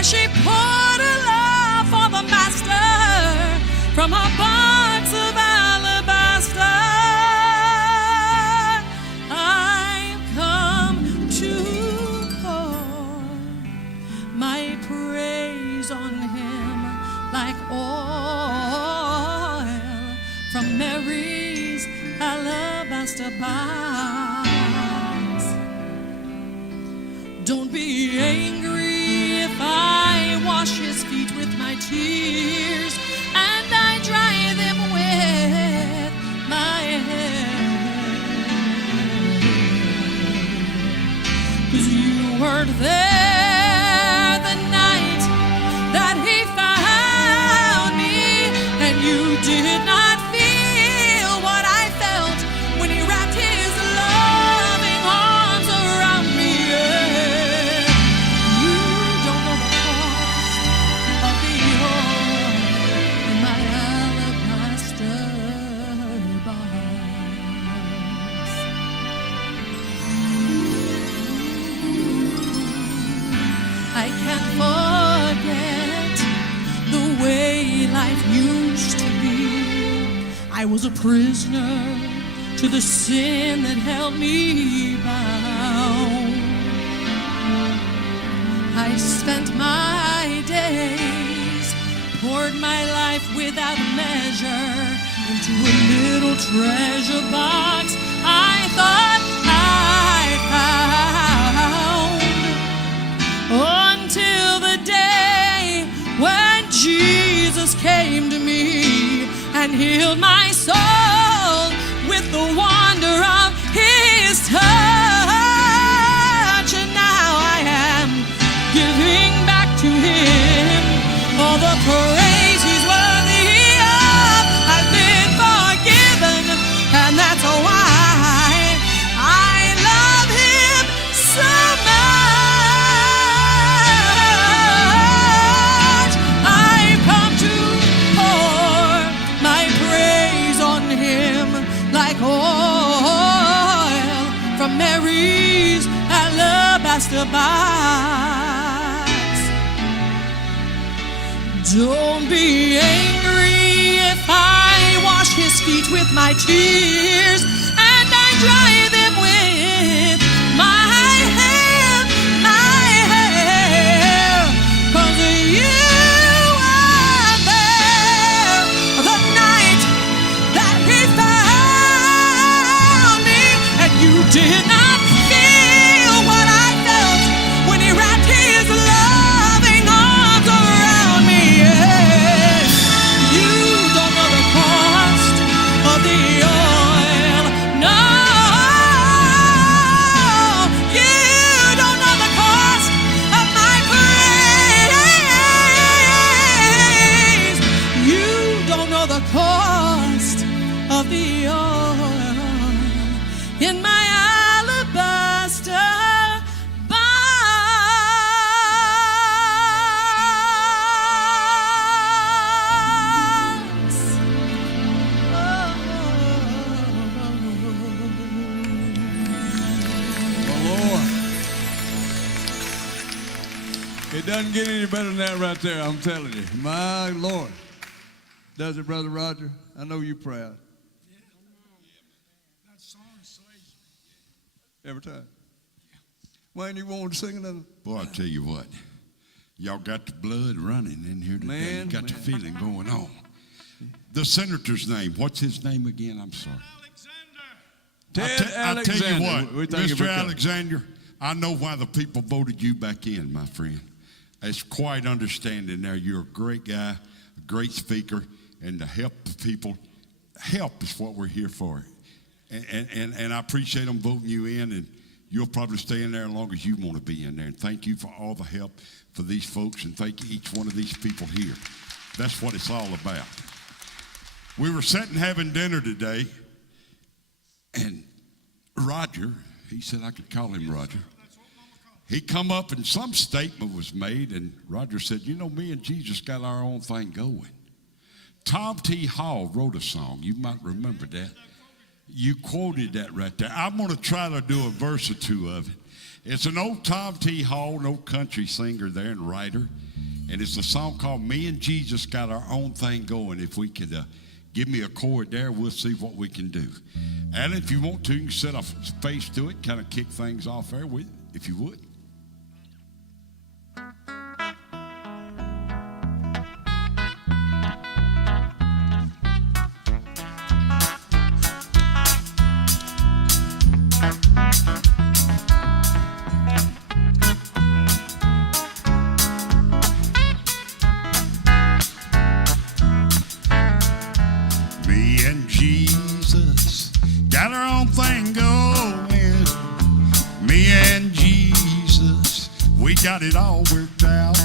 as she poured her love for the master from her box of alabaster. I've come to pour my praise on him like oil from Mary's alabaster box. Don't be angry if I wash his feet with my tears and I dry them with my hair. 'Cause you weren't there the night that he found me, and you did not feel what I felt when he wrapped his loving arms around me. You don't know the cost of the oil in my alabaster box. I can't forget the way life used to be. I was a prisoner to the sin that held me bound. I spent my days, poured my life without measure into a little treasure box I thought I found, until the day when Jesus came to me and healed my soul with the wonder of his touch. And now I am giving back to him all the praise he's worthy of. I've been forgiven, and that's why I love him so much. I've come to pour my praise on him like oil from Mary's alabaster box. Don't be angry if I wash his feet with my tears and I dry them with my hair, my hair. 'Cause you were there the night that he found me, and you did not feel what I felt when he wrapped his loving arms around me. You don't know the cost of the oil. No, you don't know the cost of my praise. You don't know the cost of the oil in my alabaster box. Well, Lord, it doesn't get any better than that right there, I'm telling you. My Lord. Does it, Brother Roger? I know you're proud. That song slays me. Every time. Wayne, you want to sing another? Boy, I tell you what, y'all got the blood running in here today. Man, You got the man. feeling going on. The senator's name, what's his name again? I'm sorry. Alexander. Ted I tell you Alexander. We what, thank you for Mr. coming. Alexander, I know why the people voted you back in, my friend. It's quite understanding there. You're a great guy, a great speaker, and to help the people. Help is what we're here for. And I appreciate them voting you in, and you'll probably stay in there as long as you want to be in there. And thank you for all the help for these folks, and thank each one of these people here. That's what it's all about. We were sitting having dinner today, and Roger, he said I could call him Roger. He come up and some statement was made, and Roger said, you know, me and Jesus got our own thing going. Tom T. Hall wrote a song. You might remember that. You quoted that right there. I'm going to try to do a verse or two of it. It's an old Tom T. Hall, an old country singer there and writer. And it's a song called Me and Jesus Got Our Own Thing Going. If we could give me a chord there, we'll see what we can do. Alan, if you want to, you can set a face to it, kind of kick things off there with, if you would. Got our own thing going. Me and Jesus, we got it all worked out.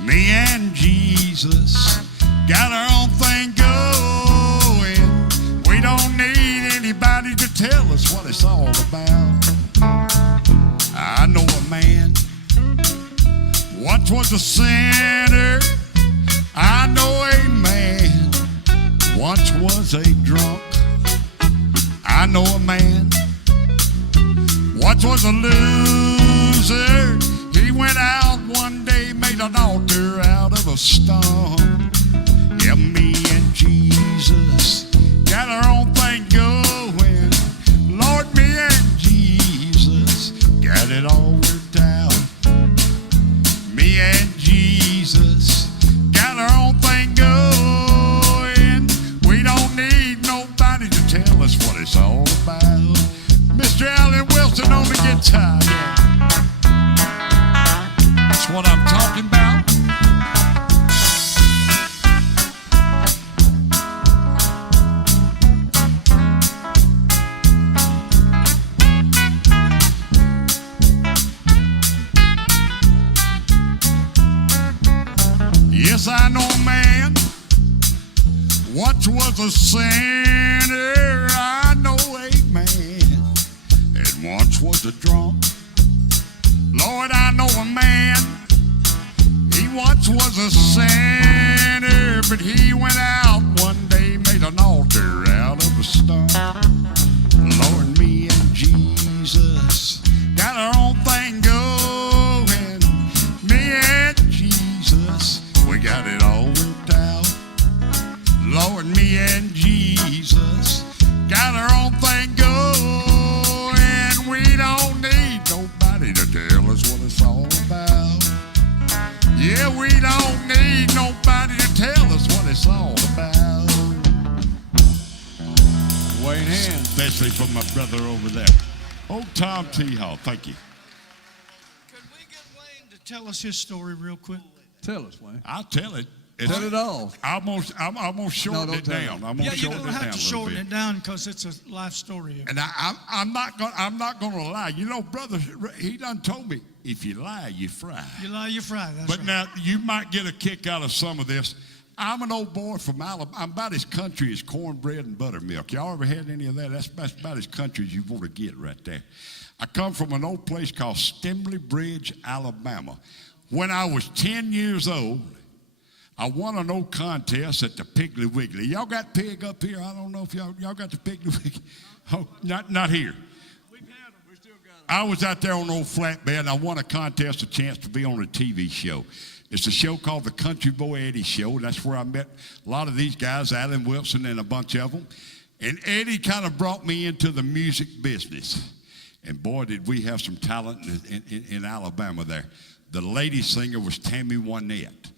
Me and Jesus got our own thing going. We don't need anybody to tell us what it's all about. I know a man once was a sinner. I know a man once was a drunk. I know a man once was a loser. He went out one day, made an altar out of a stone. Yeah, me and Jesus got our own thing going. Lord, me and Jesus got it all worked out. Me and Jesus got our own thing going. We don't need nobody to tell us what it's all about. Mr. Alan Wilson on the guitar, yeah. That's what I'm talking about. Yes, I know a man once was a sinner. I know a man that once was a drunk. Lord, I know a man, he once was a sinner, but he went out one day, made an altar out of a stone. Lord, me and Jesus got our own thing going. Me and Jesus, we got it all worked out. Lord, me and Jesus got our own thing going. We don't need nobody to tell us what it's all about. Yeah, we don't need nobody to tell us what it's all about. Wayne Hands. Especially from my brother over there. Old Tom T. Hall, thank you. Could we get Wayne to tell us his story real quick? Tell us, Wayne. I'll tell it. Tell it all. I'm gonna shorten don't it tell down. it. I'm gonna Yeah, you shorten don't it down have a to little shorten bit. it down because it's a life story. And I'm not gonna lie. You know, brother, he done told me, if you lie, you fry. You lie, you fry. That's But right. now you might get a kick out of some of this. I'm an old boy from Alabama. I'm about as country as cornbread and buttermilk. Y'all ever had any of that? That's about as country as you want to get right there. I come from an old place called Stimley Bridge, Alabama. When I was 10 years old, I won an old contest at the Piggly Wiggly. Y'all got pig up here? I don't know if y'all got the Piggly Wiggly. Oh, not here. We've had them. We still got them. I was out there on an old flatbed, and I won a contest, a chance to be on a TV show. It's a show called The Country Boy Eddie Show. That's where I met a lot of these guys, Alan Wilson and a bunch of them. And Eddie kind of brought me into the music business. And boy, did we have some talent in Alabama there. The lady singer was Tammy Wynette.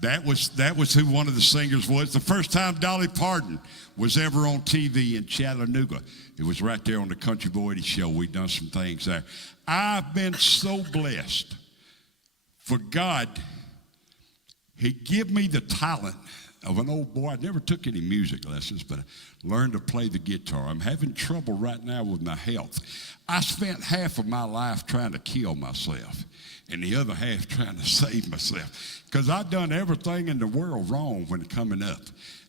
That was who one of the singers was. The first time Dolly Parton was ever on TV in Chattanooga, it was right there on the Country Boy Eddie Show. We've done some things there. I've been so blessed. For God, He give me the talent of an old boy. I never took any music lessons, but I learned to play the guitar. I'm having trouble right now with my health. I spent half of my life trying to kill myself and the other half trying to save myself because I've done everything in the world wrong when coming up.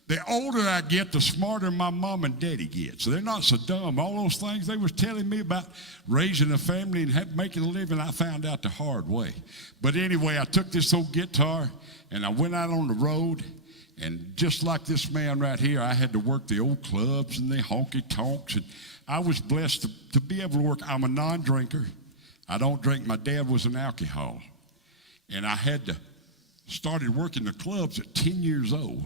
The older I get, the smarter my mom and daddy get. So they're not so dumb. All those things they was telling me about raising a family and making a living, I found out the hard way. But anyway, I took this old guitar and I went out on the road. And just like this man right here, I had to work the old clubs and the honky-tonks. And I was blessed to be able to work. I'm a non-drinker. I don't drink. My dad was an alcoholic. And I had to started working the clubs at 10 years old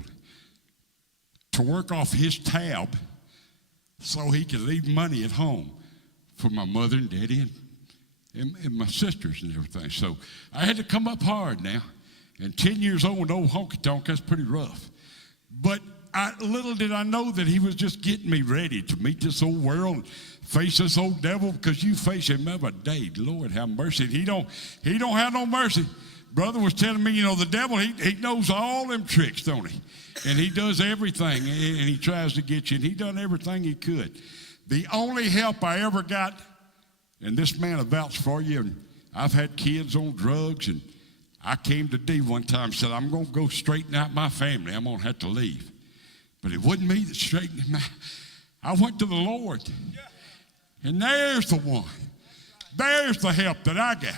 to work off his tab so he could leave money at home for my mother and daddy and my sisters and everything. So I had to come up hard now. And 10 years old with old honky-tonk, that's pretty rough. But little did I know that he was just getting me ready to meet this old world and face this old devil, because you face him every day. Lord have mercy. He don't have no mercy. Brother was telling me, the devil, he knows all them tricks, don't he? And he does everything, and he tries to get you, and he done everything he could. The only help I ever got, and this man will vouch for you, and I've had kids on drugs, and I came to D one time and said, I'm going to go straighten out my family. I'm going to have to leave. But it wasn't me that straightened him out. I went to the Lord. And there's the one. There's the help that I got.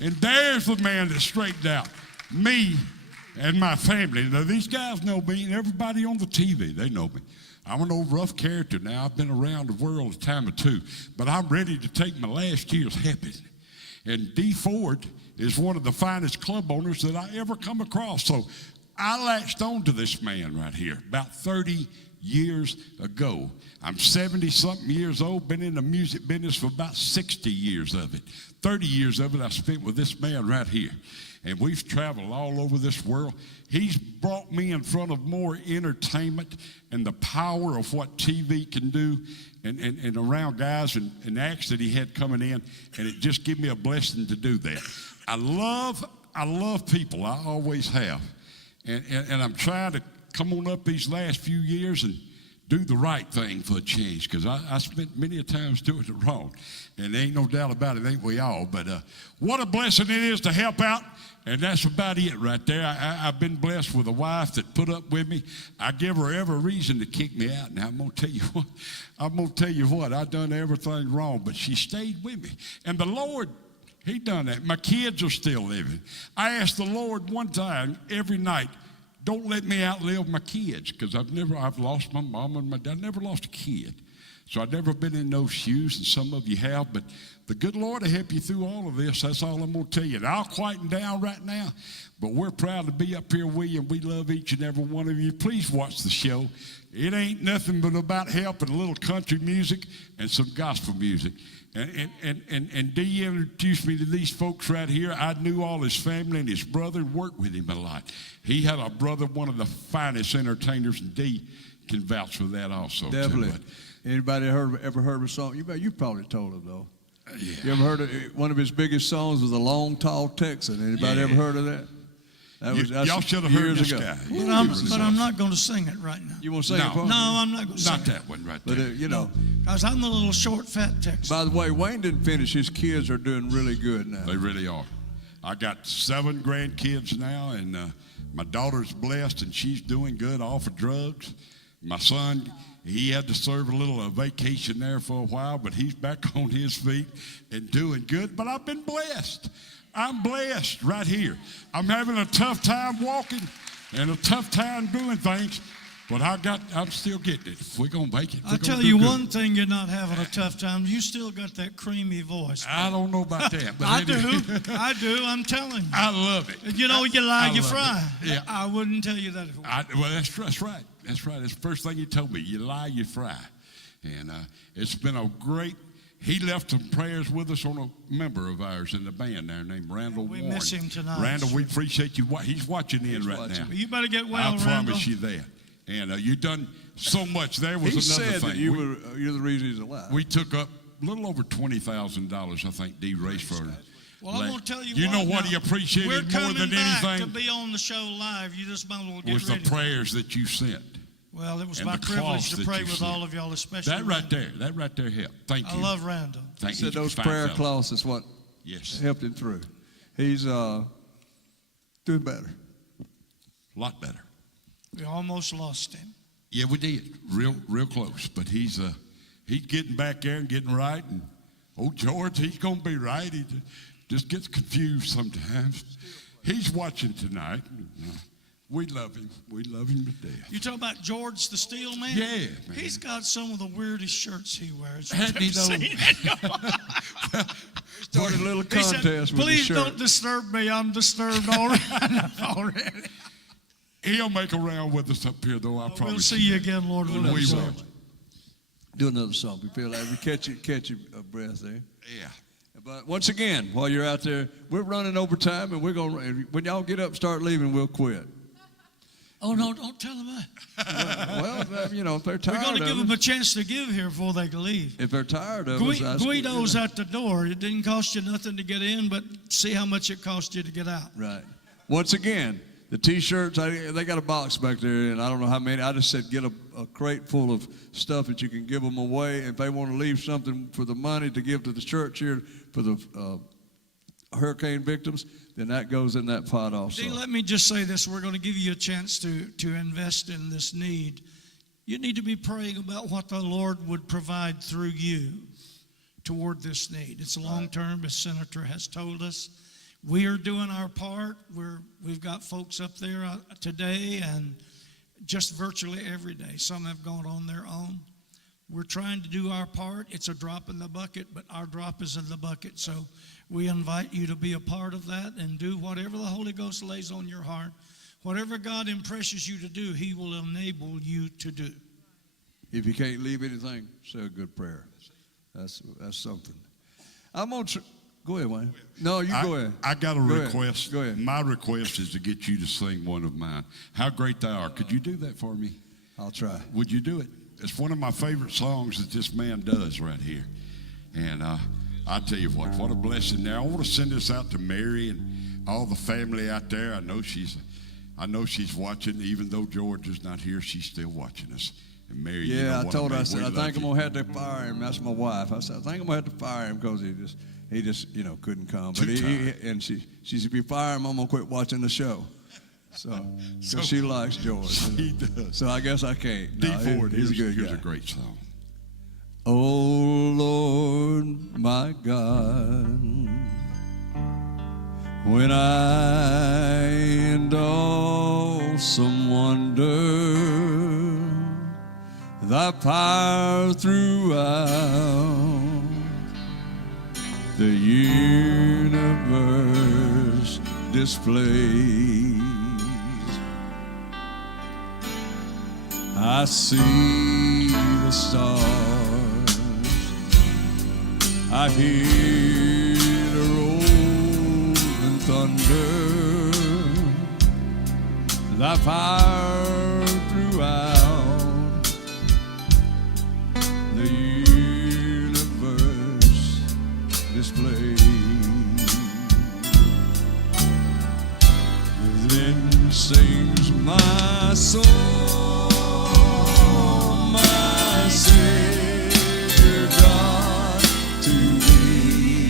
And there's the man that straightened out me and my family. Now, these guys know me, and everybody on the TV, they know me. I'm an old rough character now. I've been around the world a time or two. But I'm ready to take my last year's helping. And D. Ford is one of the finest club owners that I ever come across. So I latched on to this man right here about 30 years ago. I'm 70-something years old, been in the music business for about 60 years of it. 30 years of it I spent with this man right here. And we've traveled all over this world. He's brought me in front of more entertainment and the power of what TV can do and around guys and acts that he had coming in. And it just gave me a blessing to do that. I love people. I always have. And I'm trying to come on up these last few years and do the right thing for a change, because I spent many a times doing it wrong. And there ain't no doubt about it, ain't we all? But what a blessing it is to help out, and that's about it right there. I've been blessed with a wife that put up with me. I give her every reason to kick me out. Now, I'm going to tell you what, I done everything wrong, but she stayed with me. And the Lord, he done that. My kids are still living. I asked the Lord one time every night, don't let me outlive my kids, because I've lost my mom and my dad. I never lost a kid. So I've never been in those shoes, and some of you have, but the good Lord will help you through all of this. That's all I'm going to tell you. And I'll quieten down right now, but we're proud to be up here with you, and we love each and every one of you. Please watch the show. It ain't nothing but about helping a little country music and some gospel music. And Dee introduced me to these folks right here. I knew all his family and his brother and worked with him a lot. He had a brother, one of the finest entertainers, and Dee can vouch for that also. Definitely. Too, Anybody ever heard of a song? You probably told him, though. Yeah. You ever heard of one of his biggest songs was "A Long Tall Texan"? Anybody ever heard of that? Y'all should have heard this guy. But I'm not going to sing it right now. You want to sing it? No, I'm not going to sing Not that one right there. But because I'm the little short, fat Texan. by the way, Wayne didn't finish. His kids are doing really good now. They really are. I got 7 grandkids now, and my daughter's blessed, and she's doing good off of drugs. My son, he had to serve a little vacation there for a while, but he's back on his feet and doing good. But I've been blessed. I'm blessed right here. I'm having a tough time walking and a tough time doing things, but I'm still getting it. We're going to make it. I'll tell you one thing you're not having a tough time. You still got that creamy voice. I don't know about that. But I do. I'm telling you. I love it. You lie, you love fry. it. Yeah. I wouldn't tell you that if it was. Well, that's right. That's right. That's the first thing you told me. You lie, you fry. And it's been a great. He left some prayers with us on a member of ours in the band there named Randall We Warren. miss him tonight. Randall, we appreciate you. He's watching in right watching. now. You better get well, I Randall. promise you that. And you've done so much. There was He another said thing. that you're the reason he's alive. We took up a little over $20,000, I think, D raised for him. Well, I'm going to tell you You know what now, he appreciated we're more than coming back anything? to be on the show live. You just might as well get Was ready. the prayers that you sent. Well, it was and my the privilege cloths to that pray you with sent. all of y'all, especially That right there helped. Thank you. I love Randall. Thank He said you. those Fine prayer fella. cloths is what Yes. helped him through. He's doing better. A lot better. We almost lost him. Yeah, we did. Real close. But he's getting back there and getting right. And old George, he's going to be right. He just gets confused sometimes. He's watching tonight. We love him. We love him to death. You talk about George the Steel Man? Yeah, man. He's got some of the weirdest shirts he wears. Hadn't he, though? Started a little He said, contest with the please shirt. don't disturb me. I'm disturbed already. He'll make a round with us up here, though, I promise. We'll see you again, Lord willing. We will. Do another song. We feel like we catch your breath there. Yeah. But once again, while you're out there, we're running overtime, and we're going. When y'all get up and start leaving, we'll quit. Oh, no, don't tell them that. Well, you know, if they're We're tired going to give of them us, a chance to give here before they can leave. if they're tired of us, that's Guido's at the door. It didn't cost you nothing to get in, but see how much it cost you to get out. right. Once again, the T-shirts, they got a box back there, and I don't know how many. I just said get a crate full of stuff that you can give them away. If they want to leave something for the money to give to the church here for the hurricane victims, then that goes in that pot also. Let me just say this. We're going to give you a chance to invest in this need. You need to be praying about what the Lord would provide through you toward this need. It's long-term, as Senator has told us. We are doing our part. We've got folks up there today and just virtually every day. Some have gone on their own. We're trying to do our part. It's a drop in the bucket, but our drop is in the bucket. So we invite you to be a part of that and do whatever the Holy Ghost lays on your heart. Whatever God impresses you to do, He will enable you to do. If you can't leave anything, say a good prayer. That's something. I'm on. Go ahead, Wayne. No, you go ahead. I got a Go ahead. request. Go ahead. My request is to get you to sing one of mine. How Great Thou Art. Could you do that for me? I'll try. Would you do it? It's one of my favorite songs that this man does right here. And I tell you what a blessing there. I want to send this out to Mary and all the family out there. I know she's watching. Even though George is not here, she's still watching us. And Mary, you know Yeah, I what told her, I mean. said, We I love think I'm you. going to have to fire him. That's my wife. I said, I think I'm going to have to fire him because he just couldn't come. But and she said, if you fire him, I'm going to quit watching the show. So she likes George. She does. So I guess I can't. D. No, Ford, he's a good here's guy. a great song. Oh Lord, my God, when I in awesome wonder thy power throughout the universe displays, I see the stars, I hear the rolling thunder, thy power throughout the universe displays. Then sings my soul, my Savior God, to thee.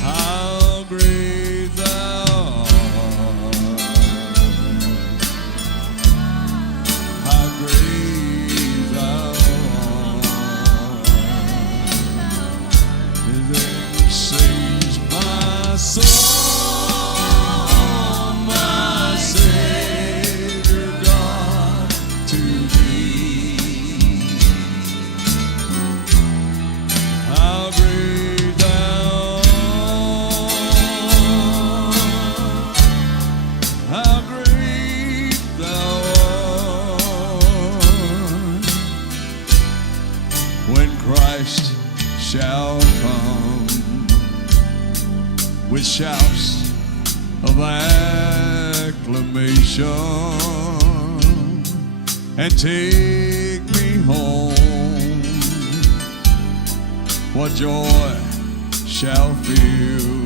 How great thou art, how great thou art. Then sings my soul, my Savior God, to thee. How great thou art, how great thou art. When Christ shall come with shouts of acclamation and take me home, what joy shall fill